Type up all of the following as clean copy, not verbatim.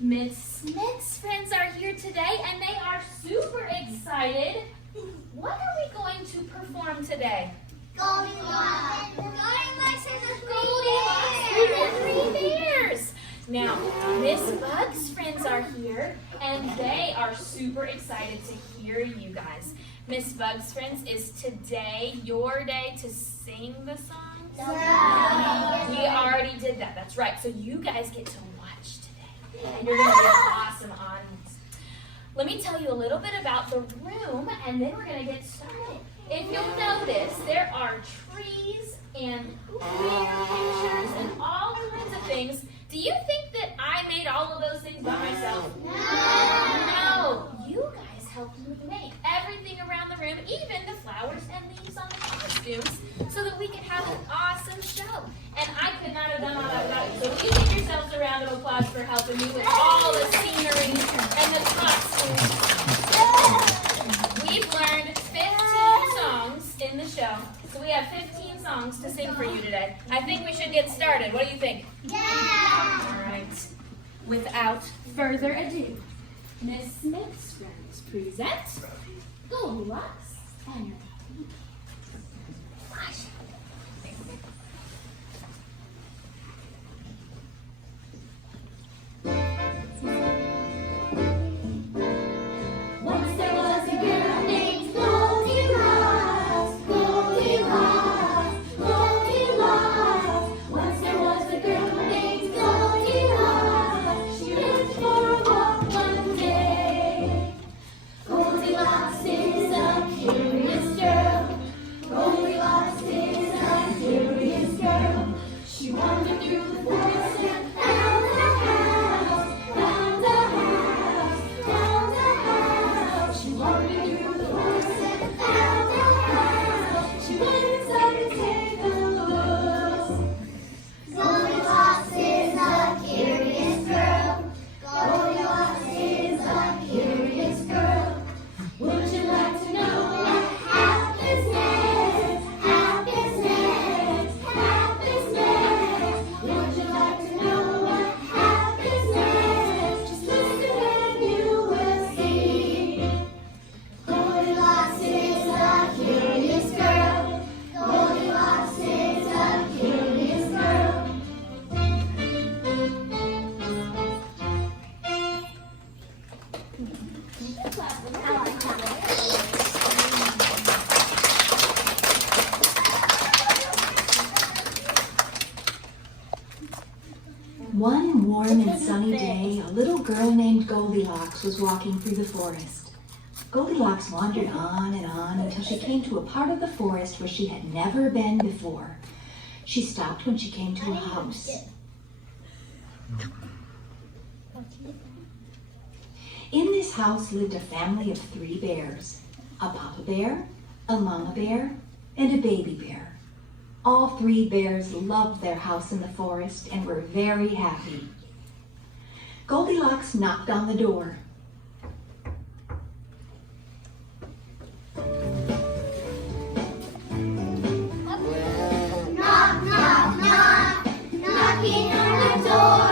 Miss Smith's friends are here today and they are super excited. What are we going to perform today? Goldilocks. Goldilocks and the three bears. Now, Miss Bug's friends are here and they are super excited to hear you guys. Miss Bug's friends, is today your day to sing the songs? No. We already did that. That's right. So you guys get to watch today. And you're going to be an awesome audience. Let me tell you a little bit about the room, and then we're going to get started. If you'll notice, there are trees and bear pictures and all kinds of things. Do you think that I made all of those things by myself? No. You guys helped me make everything around the room, even the flowers and leaves on the costumes, so that we could have an awesome show. And I could not have done all that without you. So will you give yourselves a round of applause for helping me with all the scenery and the costumes? We've learned 15 songs in the show, so we have 15 songs to sing for you today. I think we should get started. What do you think? Yeah! All right. Without further ado, Miss Smith's friends present Goldilocks and her puppy. Once there was a girl named Goldilocks, Goldilocks, Goldilocks. Once there was a girl named Goldilocks. She went for a walk one day. Goldilocks is a curious girl. Goldilocks is a curious girl. She wandered through the forest and found a house, found a house, found a house. She wandered through the forest and found a house. She went inside to take a look. Goldilocks is a curious girl. Goldilocks is a curious girl. Would you like to know what happens next? Happens next, happens next. Would you like to know what happens next? Just listen and you will see. Goldilocks is a curious girl. Goldilocks is a curious girl. One warm and sunny day, a little girl named Goldilocks was walking through the forest. Goldilocks wandered on and on until she came to a part of the forest where she had never been before. She stopped when she came to a house. In this house lived a family of 3 bears, a papa bear, a mama bear, and a baby bear. All 3 bears loved their house in the forest and were very happy. Goldilocks knocked on the door. Knock, knock, knock, knocking on the door.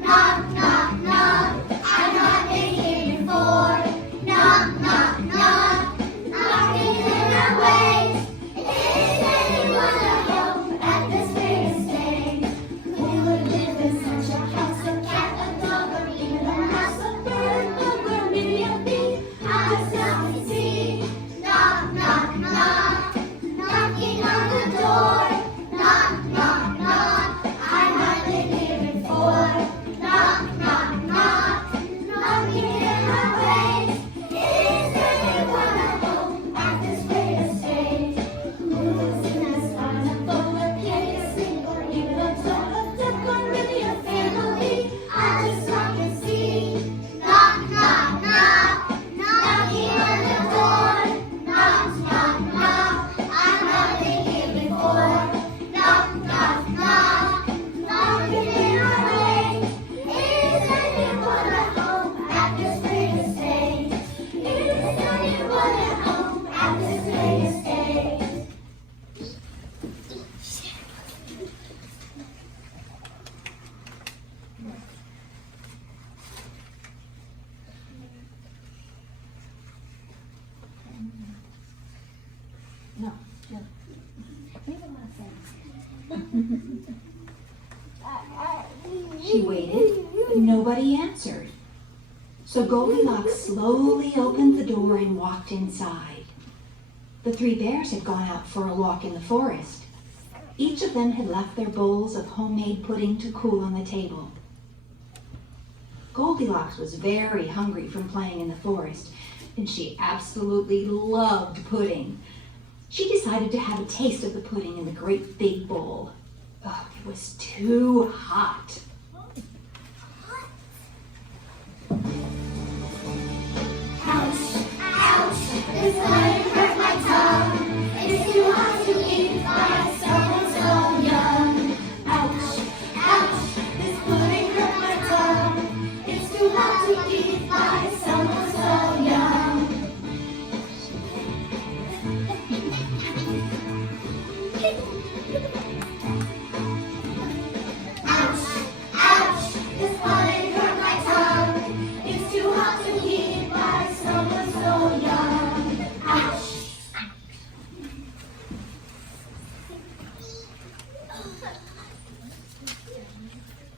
Knock, knock, knock, I've not been here before. Knock, knock, knock, knocking in our way. Is anyone at home at this greatest day? Who would live in such a house? A cat, a dog, or even a mouse, a bird? nobody answered. So Goldilocks slowly opened the door and walked inside. The three bears had gone out for a walk in the forest. Each of them had left their bowls of homemade pudding to cool on the table. Goldilocks was very hungry from playing in the forest, and she absolutely loved pudding. She decided to have a taste of the pudding in the great big bowl. Oh, it was too hot. Ouch, ouch, this butter hurt my tongue. It's too hot to eat by someone so young. Ouch, ouch, this pudding hurt my tongue. It's too hot to eat by someone so young. Ouch, ouch, this pudding hurt my tongue. It's too hot to eat by someone so young. Ouch.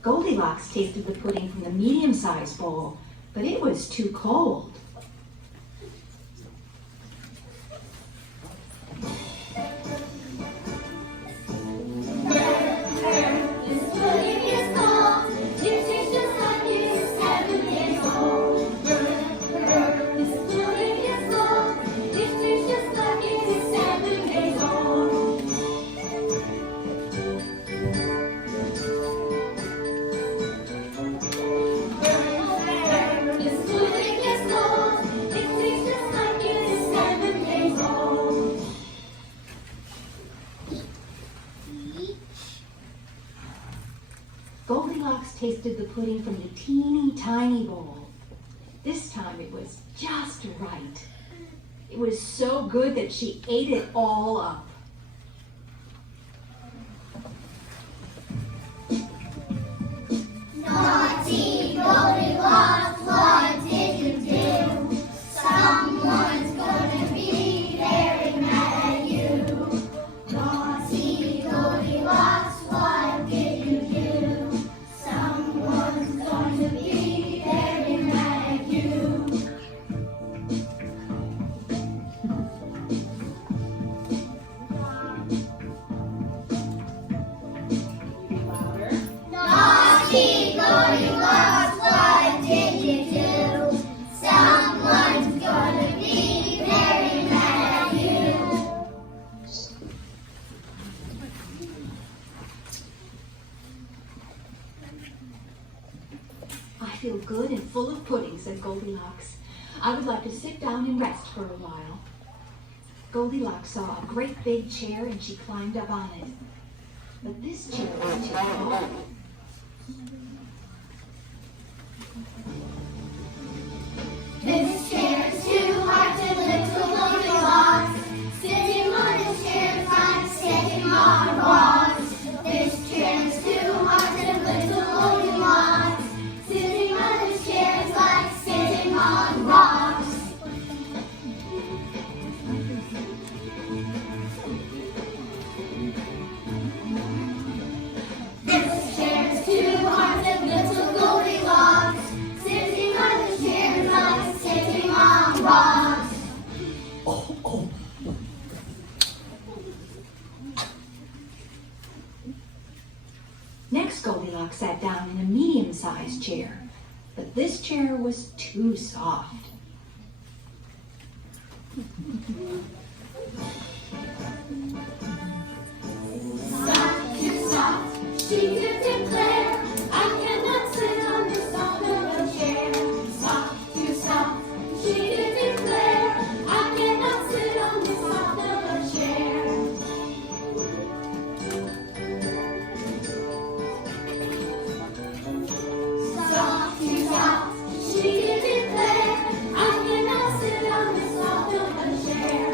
Goldilocks tasted the pudding from the medium-sized bowl, but it was too cold. This pudding is cold. It tastes just like it's 7 days old. This pudding is cold. It tastes just like it's 7 days old. This pudding is cold. It tastes just like it's 7 days old. Goldilocks tasted the pudding from the teeny tiny bowl. This time it was just right. It was so good that she ate it all up. Naughty Goldilocks, what did you do? Someone's gonna be very mad at you. Naughty Goldilocks, what did you do? Someone's going to be very mad at you. Naughty Goldilocks, what did you do? Someone's gonna be very mad at you. I feel good and full of pudding, said Goldilocks. I would like to sit down and rest for a while. Goldilocks saw a great big chair and she climbed up on it. But this chair was too tall. This chair's too hard to lift for Goldilocks. Sitting on this chair's like sitting on rocks. This chair's too hard to lift for Goldilocks. Sitting on this chair's like sitting on rocks. This chair's too hard to lift for Goldilocks. Sitting on this chair's like sitting on rocks. Next, Goldilocks sat down in a medium-sized chair, but this chair was too soft. Soft, too soft, she did declare, I cannot sit on this soft little chair. Soft, too soft, she did declare, I cannot sit on this soft little chair. Soft, too soft, she did declare, I cannot sit on this soft little chair.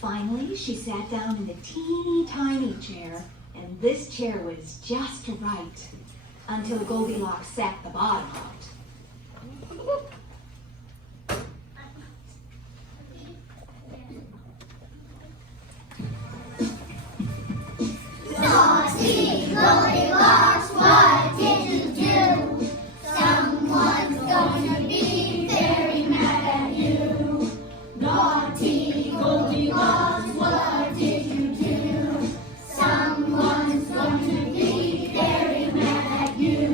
Finally, she sat down in the teeny tiny chair, and this chair was just right until Goldilocks sat the bottom out. Goldilocks, what did you do? Someone's going to be very mad at you. Naughty Goldilocks, what did you do? Someone's going to be very mad at you.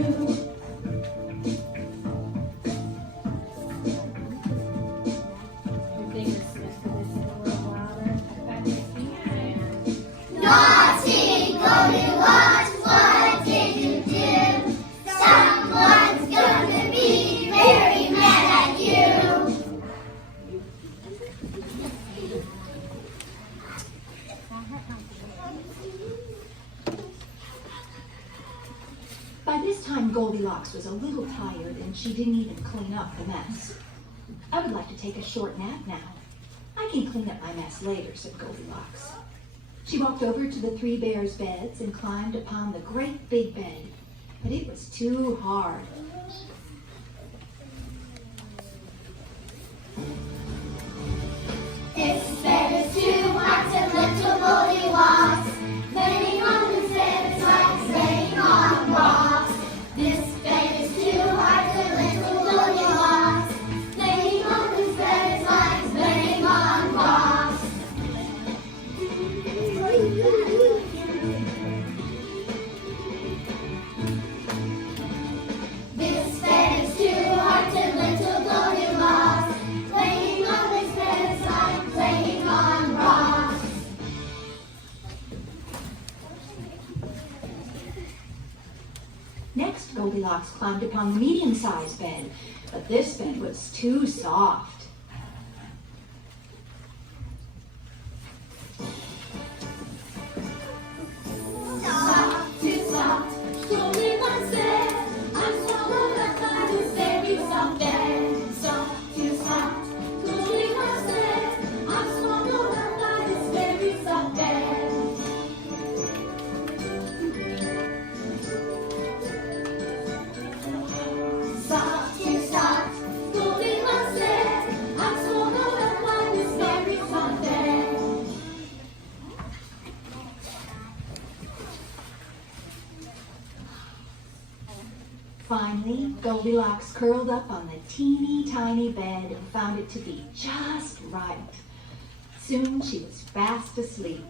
Naughty Goldilocks, what did you do? Someone's going to be very mad at you. By this time, Goldilocks was a little tired and she didn't even clean up the mess. I would like to take a short nap now. I can clean up my mess later, said Goldilocks. She walked over to the three bears' beds and climbed upon the great big bed, but it was too hard. This bed is too hard to little Goldilocks. Laying on the bed is like laying on rocks. This bed is too hard to little Goldilocks. Laying on this bed is like laying on rocks. This bed is too hard to little Goldilocks. Laying on this bed is like laying on rocks. Next, Goldilocks climbed upon the medium-sized bed, but this bed was too soft. Soft, too soft, Goldilocks said, I'm swallowed up by this very soft bed. Soft, too soft, Goldilocks said, I'm swallowed up by this very soft bed. Soft, too soft, Goldilocks said, I'm swallowed up by this very soft bed. Finally, Goldilocks curled up on the teeny tiny bed and found it to be just right. Soon she was fast asleep.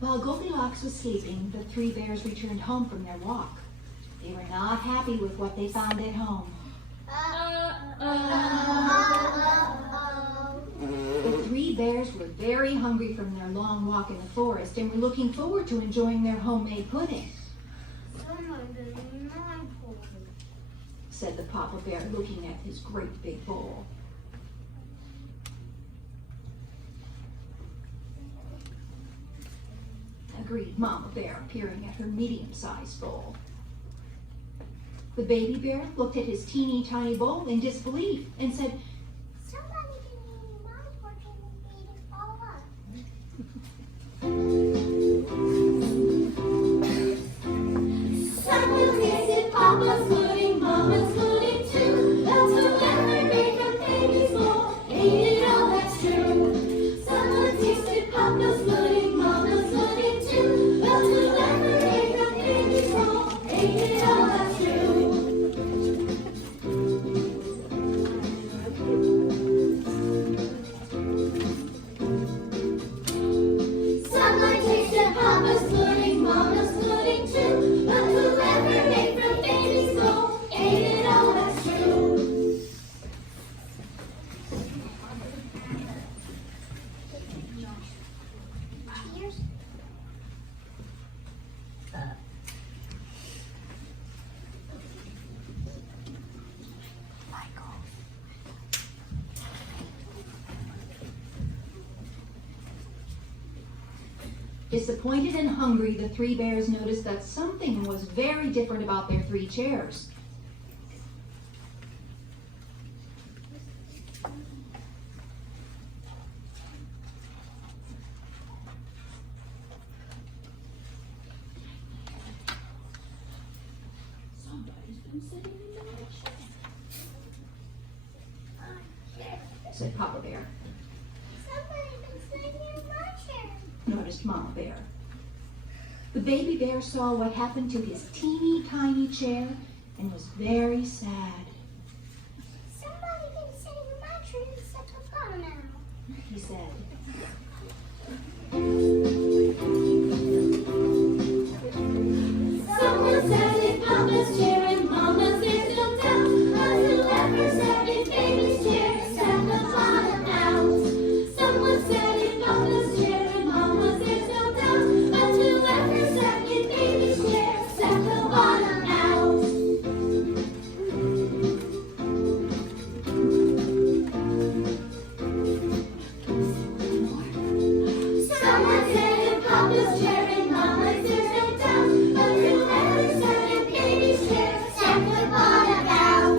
While Goldilocks was sleeping, the three bears returned home from their walk. They were not happy with what they found at home. The three bears were very hungry from their long walk in the forest and were looking forward to enjoying their homemade pudding, said the Papa Bear, looking at his great big bowl. Agreed Mama Bear, peering at her medium-sized bowl. The baby bear looked at his teeny tiny bowl in disbelief and said, Somebody can eat my portion and eat it all up. Someone tasted Papa's pudding, Mama's pudding too. That's whoever made from baby's bowl, ate it all, that's true. Someone tasted Papa's pudding, Mama's pudding too. That's whoever made from baby's Disappointed and hungry, the three bears noticed that something was very different about their three chairs. Somebody's been sitting in my chair. Said Papa Bear. Somebody's been sitting in my chair. Noticed Mama Bear. The baby bear saw what happened to his teeny tiny chair and was very sad. Somebody's been sitting in my chair and such a fun now. He said. Someone sat in Papa's chair and Mama's ears looked out. But whoever sat in Baby's chair sat the bottom out. Someone sat in Papa's chair and Mama's ears looked out. But whoever sat in Baby's chair sat the bottom out. Someone sat in Papa's chair and Mama's ears looked out. But whoever sat in Baby's chair sat the bottom out.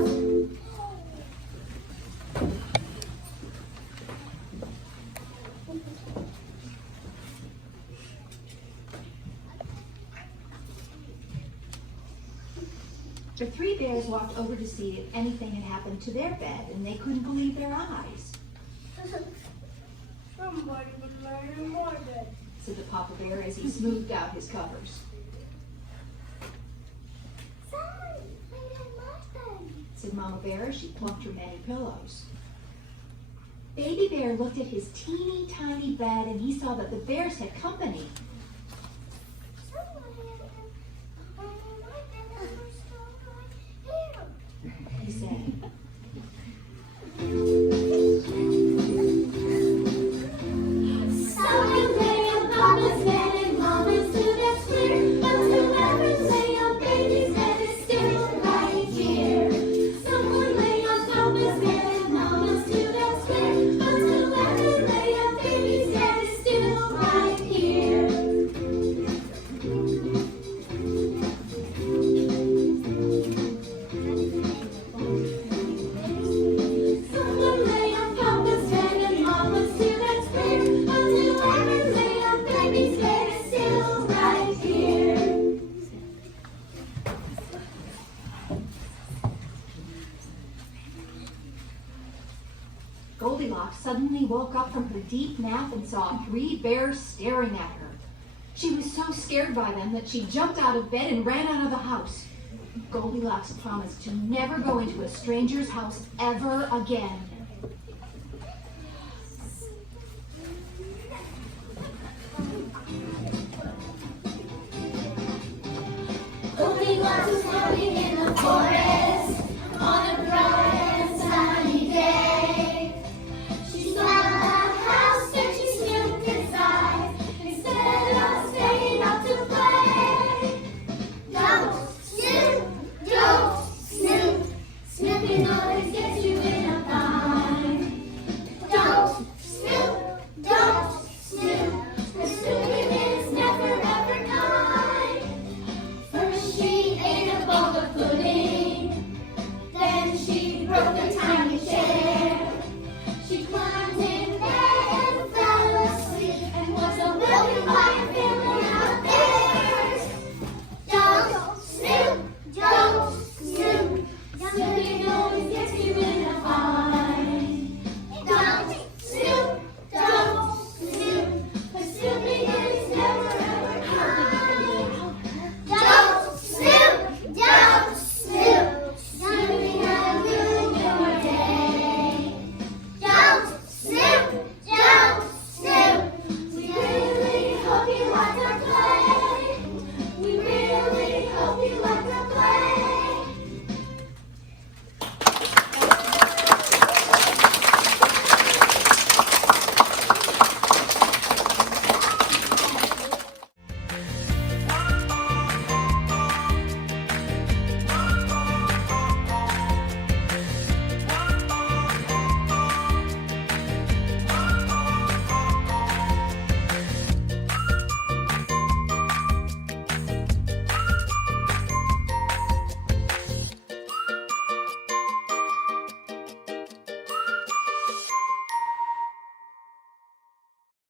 The three bears walked over to see if anything had happened to their bed, and they couldn't believe their eyes. Somebody was laying in my bed. Said the Papa Bear as he smoothed out his covers. Someone laid in my bed. Said Mama Bear as she plucked her many pillows. Baby Bear looked at his teeny tiny bed and he saw that the bears had company. Someone laid in my bed and was still right here. He said. Someone lay on Papa's bed and Mama's too, that's clear. But whoever lay on Baby's bed is still right here. Someone lay on Papa's bed and Mama's too, that's clear. But whoever lay on Baby's bed is still right here. Someone lay on Papa's bed and Mama's too, that's clear. But whoever lay on Baby's bed is still right here. Goldilocks suddenly woke up from her deep nap and saw three bears staring at her. She was so scared by them that she jumped out of bed and ran out of the house. Goldilocks promised to never go into a stranger's house ever again. Goldilocks was walking in the forest.